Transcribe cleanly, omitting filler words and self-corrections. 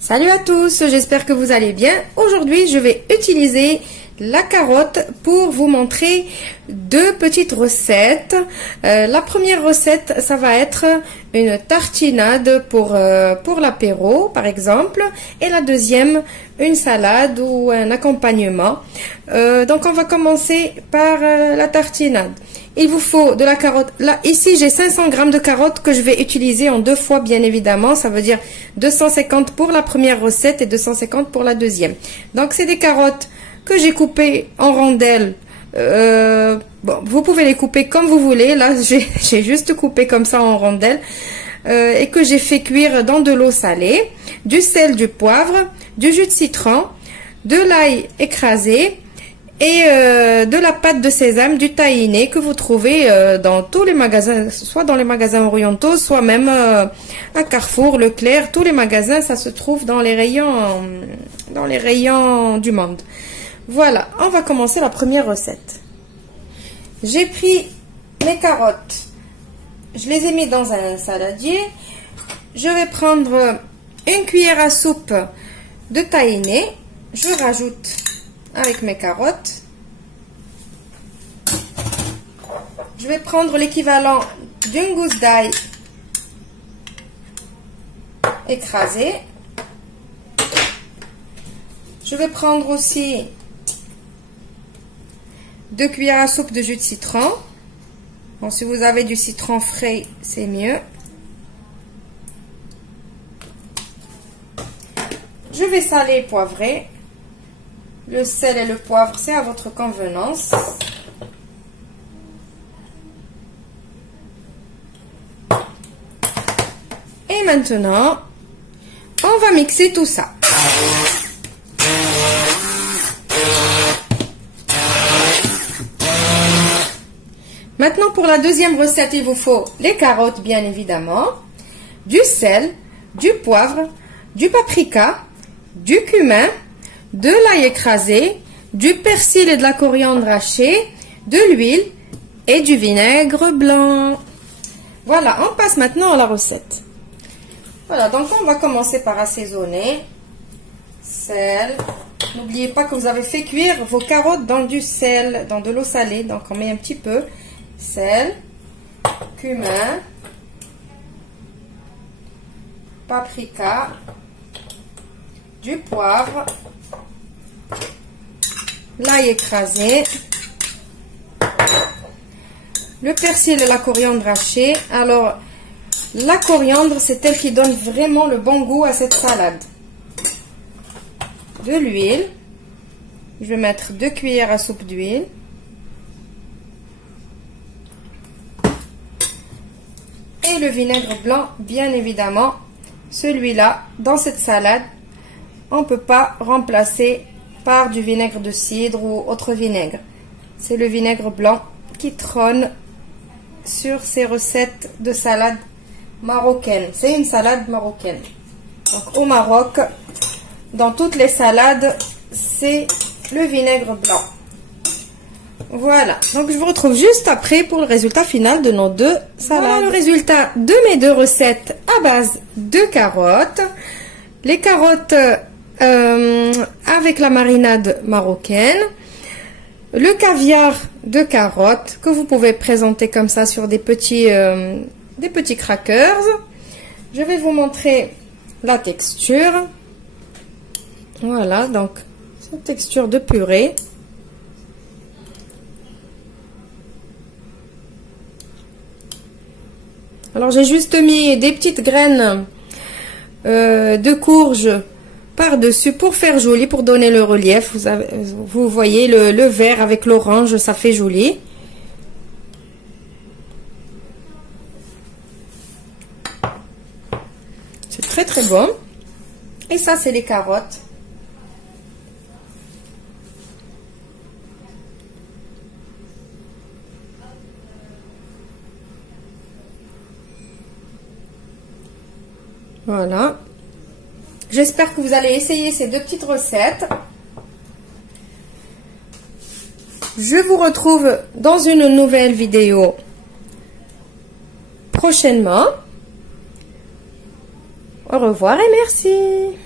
Salut à tous, j'espère que vous allez bien. Aujourd'hui, je vais utiliser la carotte pour vous montrer deux petites recettes. La première recette, ça va être une tartinade pour l'apéro, par exemple. Et la deuxième, une salade ou un accompagnement. Donc, on va commencer par la tartinade. Il vous faut de la carotte. Là, ici, j'ai 500 grammes de carottes que je vais utiliser en deux fois, bien évidemment. Ça veut dire 250 pour la première recette et 250 pour la deuxième. Donc, c'est des carottes que j'ai coupées en rondelles. Bon, vous pouvez les couper comme vous voulez. Là, j'ai juste coupé comme ça en rondelles. Et que j'ai fait cuire dans de l'eau salée, du sel, du poivre, du jus de citron, de l'ail écrasé, et de la pâte de sésame, du tahini que vous trouvez dans tous les magasins, soit dans les magasins orientaux, soit même à Carrefour, Leclerc, tous les magasins, ça se trouve dans les rayons du monde. Voilà, on va commencer la première recette. J'ai pris mes carottes, je les ai mis dans un saladier. Je vais prendre une cuillère à soupe de tahini, je rajoute avec mes carottes. Je vais prendre l'équivalent d'une gousse d'ail écrasée. Je vais prendre aussi 2 cuillères à soupe de jus de citron. Bon, si vous avez du citron frais, c'est mieux. Je vais saler et poivrer. Le sel et le poivre, c'est à votre convenance. Et maintenant, on va mixer tout ça. Maintenant, pour la deuxième recette, il vous faut les carottes, bien évidemment, du sel, du poivre, du paprika, du cumin, de l'ail écrasé, du persil et de la coriandre hachée, de l'huile et du vinaigre blanc. Voilà, on passe maintenant à la recette. Voilà, donc on va commencer par assaisonner. Sel. N'oubliez pas que vous avez fait cuire vos carottes dans du sel, dans de l'eau salée. Donc on met un petit peu. Sel, cumin, paprika, du poivre, l'ail écrasé, le persil et la coriandre hachée. Alors, la coriandre, c'est elle qui donne vraiment le bon goût à cette salade. De l'huile. Je vais mettre 2 cuillères à soupe d'huile. Et le vinaigre blanc, bien évidemment. Celui-là, dans cette salade, on ne peut pas remplacer par du vinaigre de cidre ou autre vinaigre. C'est le vinaigre blanc qui trône sur ces recettes de salade marocaine. C'est une salade marocaine. Donc au Maroc, dans toutes les salades, c'est le vinaigre blanc. Voilà. Donc je vous retrouve juste après pour le résultat final de nos deux salades. Voilà le résultat de mes deux recettes à base de carottes. Les carottes avec la marinade marocaine. Le caviar de carottes que vous pouvez présenter comme ça sur des petits crackers. Je vais vous montrer la texture. Voilà, donc cette texture de purée. Alors j'ai juste mis des petites graines de courge par-dessus pour faire joli, pour donner le relief. Vous voyez le vert avec l'orange, ça fait joli. C'est très très bon. Et ça, c'est les carottes. Voilà. J'espère que vous allez essayer ces deux petites recettes. Je vous retrouve dans une nouvelle vidéo prochainement. Au revoir et merci.